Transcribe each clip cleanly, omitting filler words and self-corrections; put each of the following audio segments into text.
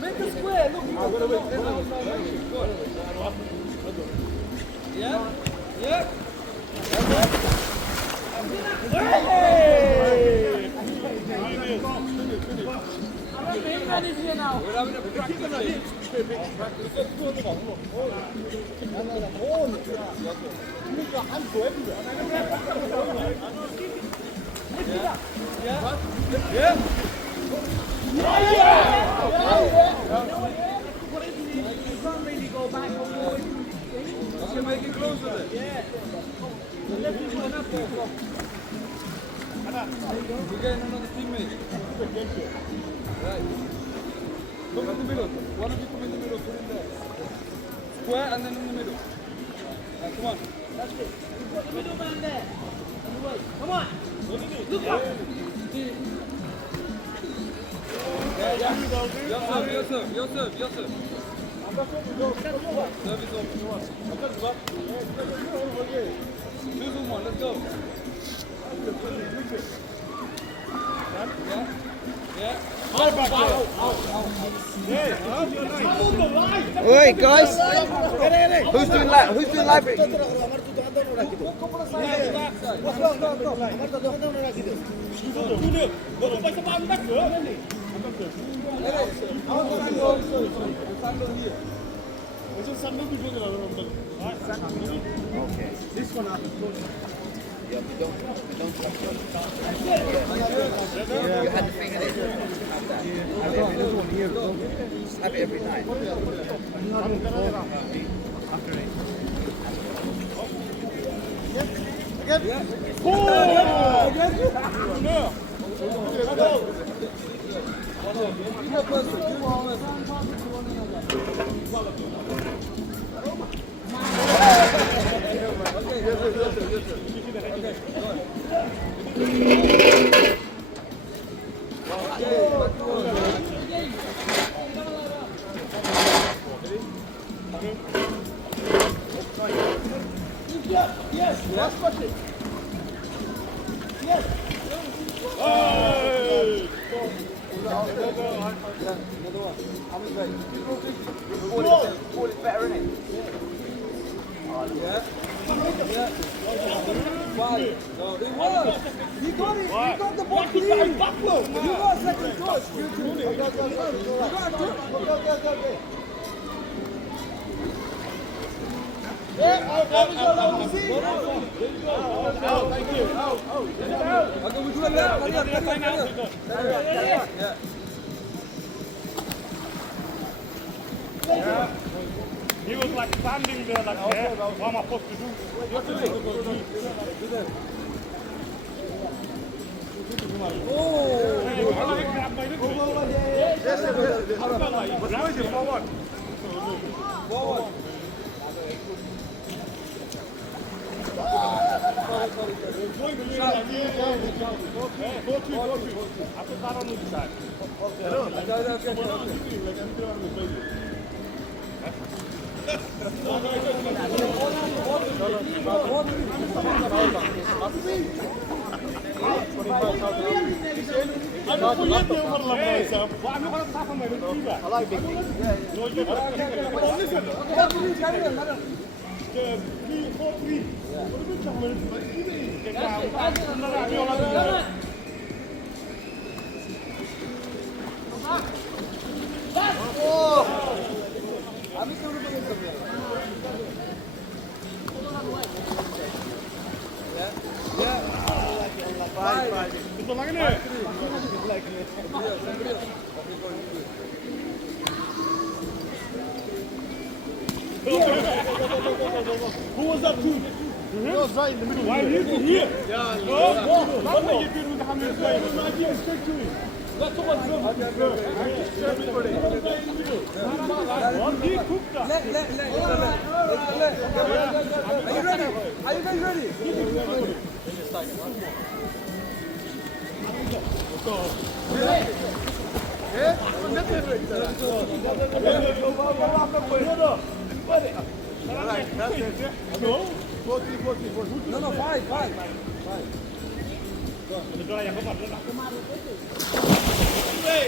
Make a square. Look. Yeah. Yeah. Hey! Man is here now. We're having a practice. Yeah. You can't really go back or forward. You can make it closer then. Yeah. The left is going up there. We're getting another teammate. Right. Come in the middle. One of you come in the middle, put in there. Square and then in the middle. Right, come on. That's it. You've got the middle man there. On the way. Come on. Look up. Yeah. Your serve. Serve is over. Choose one, let's go. Yeah. Oi guys, who's doing library? Okay. This one you don't you had the thing in it. Have it every night. After it. Again. Yes, last question. Yes. Hey! Another one. How many guys? Ball is better, isn't it? Yeah. Five. No, it was. You got it. You got the ball clean. You got second touch. You got it. Yeah, out. Thank you. Out. Okay, we do it now. Yeah. He was like standing there like, what am I supposed to do? Forward. Go to. I put that on the side. I like big things. No, you listen. 3-4-3. Ito lang ini. Who was that dude? He was right in the middle. Why are you here? Yeah. What are you doing with the hammer? I give straight to him. That's what I'm doing. He cooked that. Are you ready? Are you guys ready? No, 5. Hey!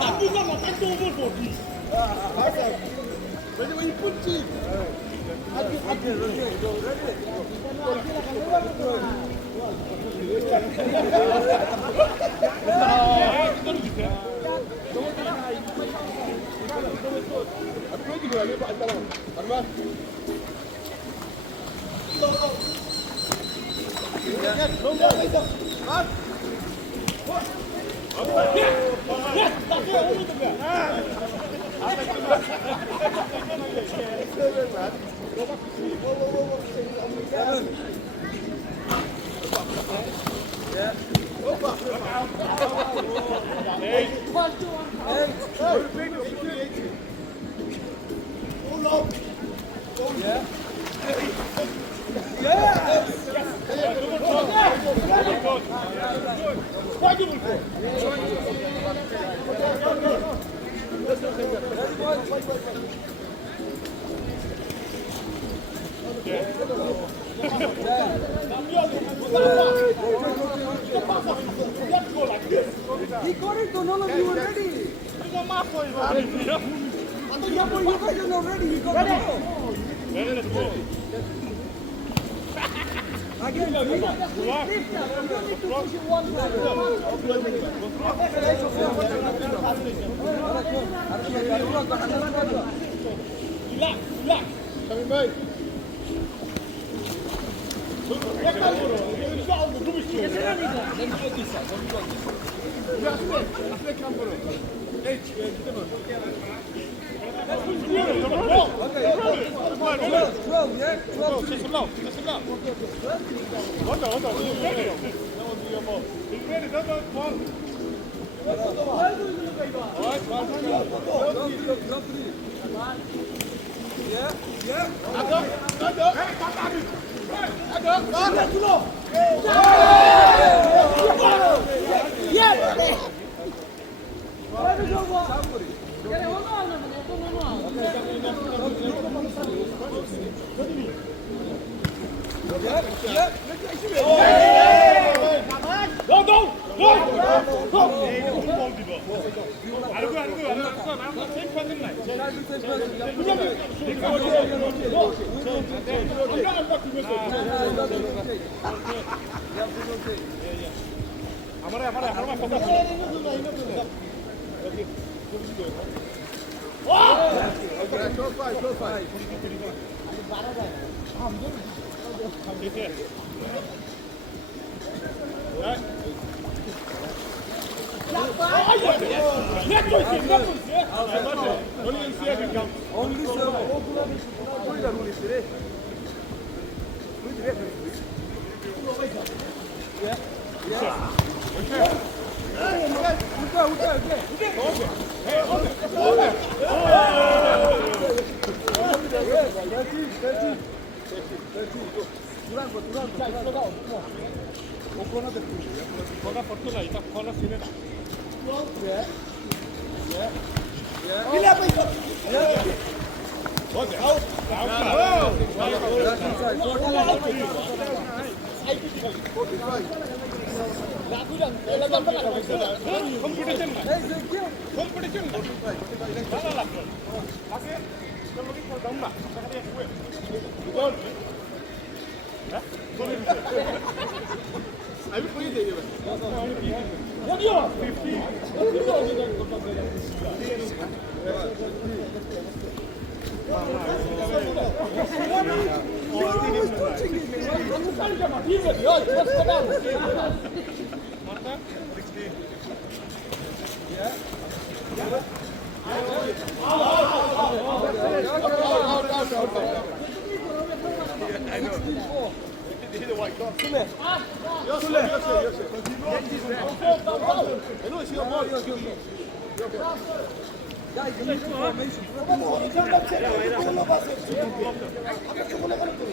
당분간 딱 오면 뭐지? 왜냐면 이쁜지. He got it, so none of you were ready. I thought you guys are not ready. He got it. Again, you need to push it one time. Relax. Coming back.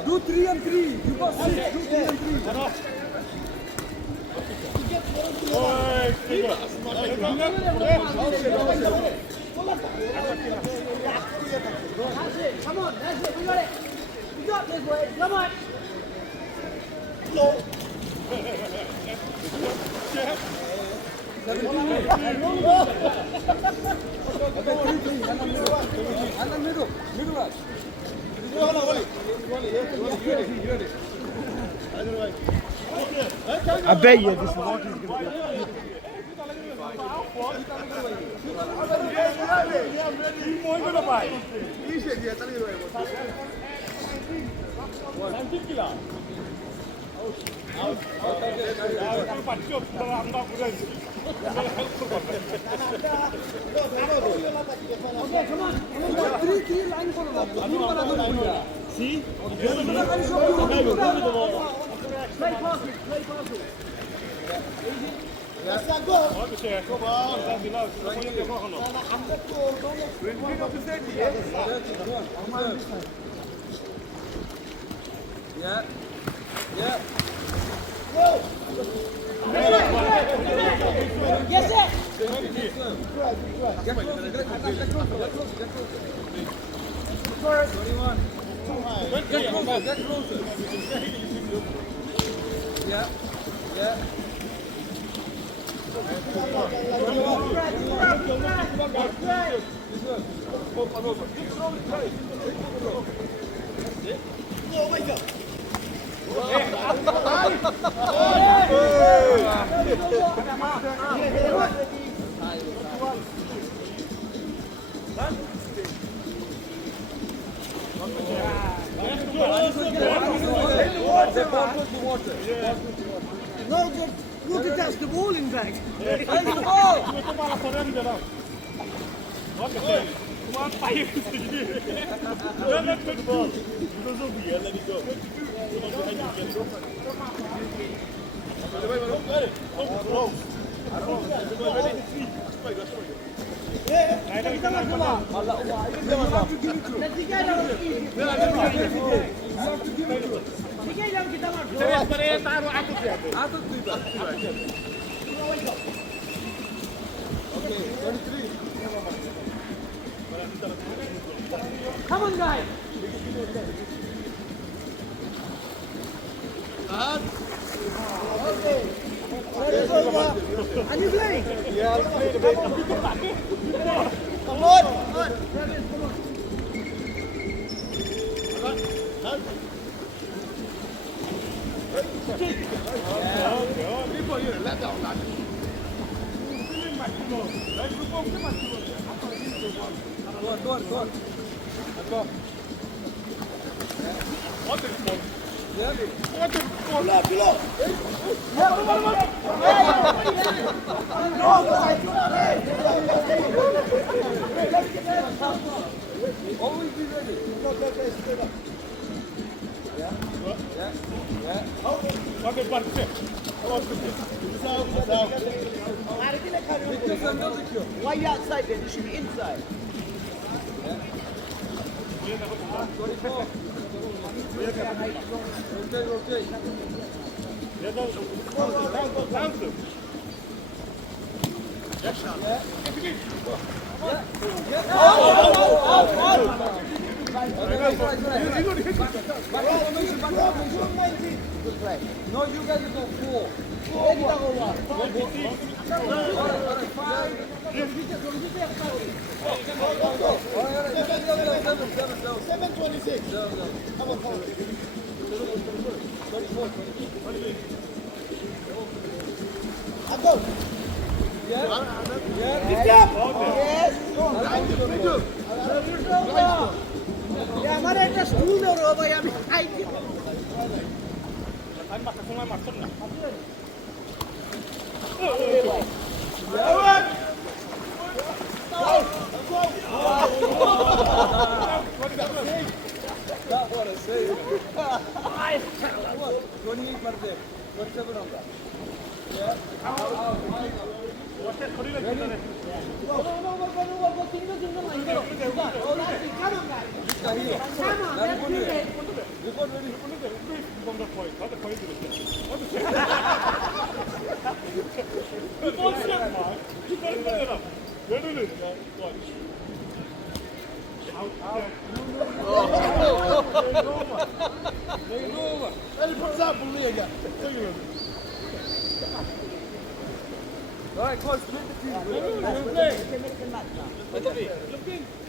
Do 3 and 3. You got 6. Do 3 and 3. Come on, that's it. We got it. We got this way. Come on. 17 minutes. Okay, 3-3. And then middle. Middle rush. I bet you this walk is going to be. Okay, come on. 3-3 line for the See? Play passes, play passes. Yeah. Yeah. Yes, sir. Get closer. 21. Get closer. Yeah. Yeah. No, just look at that's the ball in fact. Where's the ball? Okay, 23. Come on, guys. Okay. Are you playing? Yeah, I'm playing a bit. Come on. Go on. Always be ready. Yeah. Why are you outside then? You should be inside. 24. Rotate. No, you guys go 4. Ya, mana ada stool over ya, That what I say. 28 birthday. 27 on that. Yeah. All right, come on, split the team. Let's mix the match now.